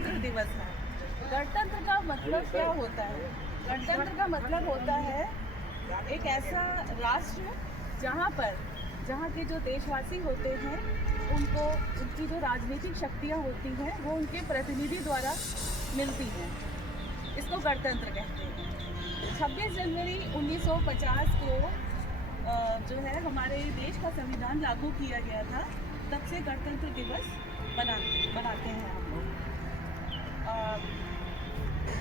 गणतंत्र दिवस है। गणतंत्र का मतलब क्या होता है? गणतंत्र का मतलब होता है एक ऐसा राष्ट्र जहाँ के जो देशवासी होते हैं उनको उनकी जो राजनीतिक शक्तियाँ होती हैं वो उनके प्रतिनिधि द्वारा मिलती हैं। इसको गणतंत्र कहते हैं। 26 जनवरी 1950 को जो है हमारे देश का संविधान लागू किया गया था। तब से गणतंत्र दिवस बनाते हैं हम लोग।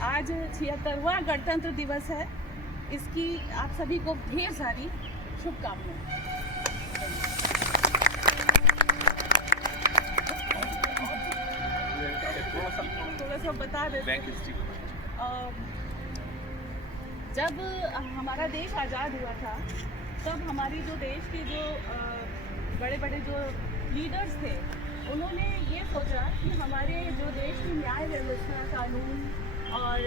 आज 76वां गणतंत्र दिवस है। इसकी आप सभी को ढेर सारी शुभकामनाएं। थोड़ा सा बता देते हैं। जब हमारा देश आज़ाद हुआ था तब हमारी जो देश के जो बड़े बड़े जो लीडर्स थे उन्होंने ये सोचा कि हमारे जो देश की न्याय व्यवस्था, कानून और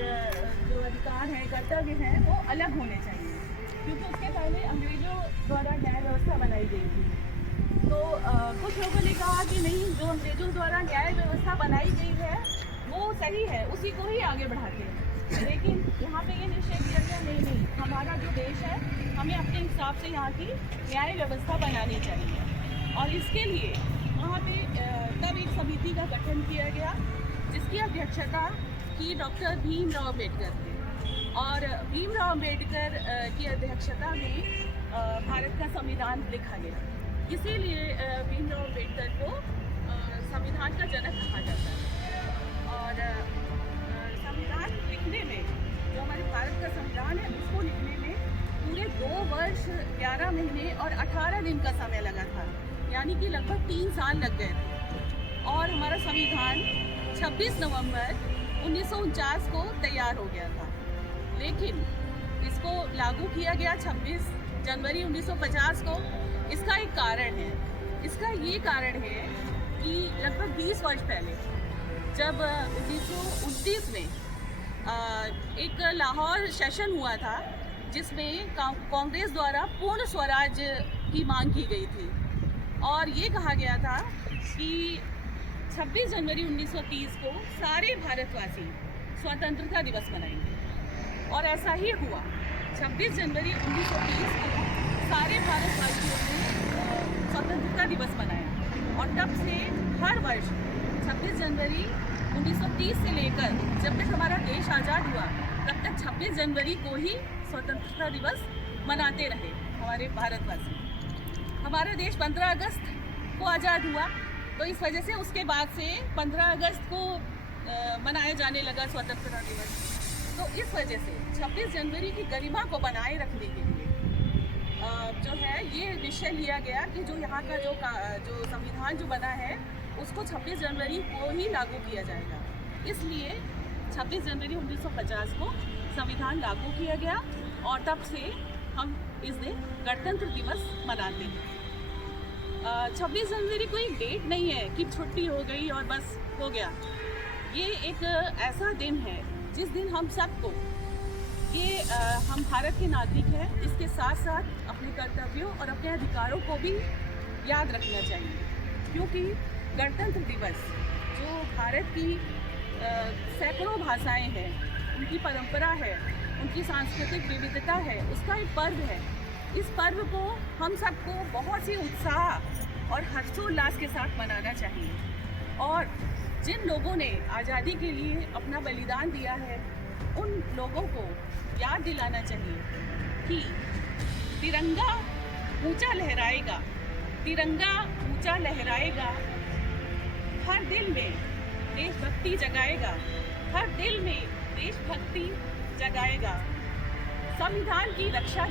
जो अधिकार हैं, कर्तव्य हैं वो अलग होने चाहिए, क्योंकि उसके पहले अंग्रेज़ों द्वारा न्याय व्यवस्था बनाई गई थी। तो कुछ लोगों ने कहा कि नहीं, जो अंग्रेज़ों द्वारा न्याय व्यवस्था बनाई गई है वो सही है, उसी को ही आगे बढ़ाते हैं। लेकिन यहाँ पे ये निश्चय किया गया नहीं, हमारा जो देश है हमें अपने हिसाब से यहाँ की न्याय व्यवस्था बनानी चाहिए। और इसके लिए वहाँ पे तब एक समिति का गठन किया गया जिसकी अध्यक्षता की डॉक्टर भीमराव अम्बेडकर थे। और भीमराव अम्बेडकर की अध्यक्षता में भारत का संविधान लिखा गया। इसीलिए भीमराव अम्बेडकर को संविधान का जनक कहा जाता है। और संविधान लिखने में, जो हमारे भारत का संविधान है उसको लिखने में पूरे 2 वर्ष 11 महीने और 18 दिन का समय लगा था, यानी कि लगभग 3 साल लग गए थे। और हमारा संविधान 26 नवंबर 1949 को तैयार हो गया था। लेकिन इसको लागू किया गया 26 जनवरी 1950 को। इसका एक कारण है। इसका ये कारण है कि लगभग 20 वर्ष पहले जब 1929 में एक लाहौर सेशन हुआ था जिसमें कांग्रेस द्वारा पूर्ण स्वराज की मांग की गई थी। और ये कहा गया था कि 26 जनवरी 1930 को सारे भारतवासी स्वतंत्रता दिवस मनाएंगे। और ऐसा ही हुआ। 26 जनवरी 1930 को सारे भारतवासियों ने स्वतंत्रता दिवस मनाया। और तब से हर वर्ष 26 जनवरी 1930 से लेकर जब तक हमारा देश आज़ाद हुआ तब तक 26 जनवरी को ही स्वतंत्रता दिवस मनाते रहे हमारे भारतवासी। हमारा देश 15 अगस्त को आज़ाद हुआ, तो इस वजह से उसके बाद से 15 अगस्त को मनाया जाने लगा स्वतंत्रता दिवस। तो इस वजह से 26 जनवरी की गरिमा को बनाए रखने के लिए जो है ये निश्चय लिया गया कि जो यहाँ का जो संविधान जो बना है उसको 26 जनवरी को ही लागू किया जाएगा। इसलिए 26 जनवरी 1950 को संविधान लागू किया गया और तब से हम इस दिन गणतंत्र दिवस मनाते हैं। 26 जनवरी कोई डेट नहीं है कि छुट्टी हो गई और बस हो गया। ये एक ऐसा दिन है जिस दिन हम सबको हम भारत के नागरिक हैं, इसके साथ साथ अपने कर्तव्यों और अपने अधिकारों को भी याद रखना चाहिए। क्योंकि गणतंत्र दिवस जो भारत की सैकड़ों भाषाएं हैं, उनकी परंपरा है, उनकी सांस्कृतिक विविधता है, उसका एक पर्व है। इस पर्व को हम सबको बहुत ही उत्साह और हर्षोल्लास के साथ मनाना चाहिए। और जिन लोगों ने आज़ादी के लिए अपना बलिदान दिया है उन लोगों को याद दिलाना चाहिए कि तिरंगा ऊंचा लहराएगा, तिरंगा ऊंचा लहराएगा, हर दिल में देशभक्ति जगाएगा, हर दिल में देशभक्ति जगाएगा। संविधान की रक्षा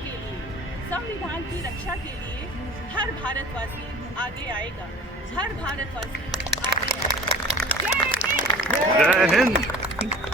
के लिए हर भारतवासी आगे आएगा, हर भारतवासी आगे आएगा। जय हिंद।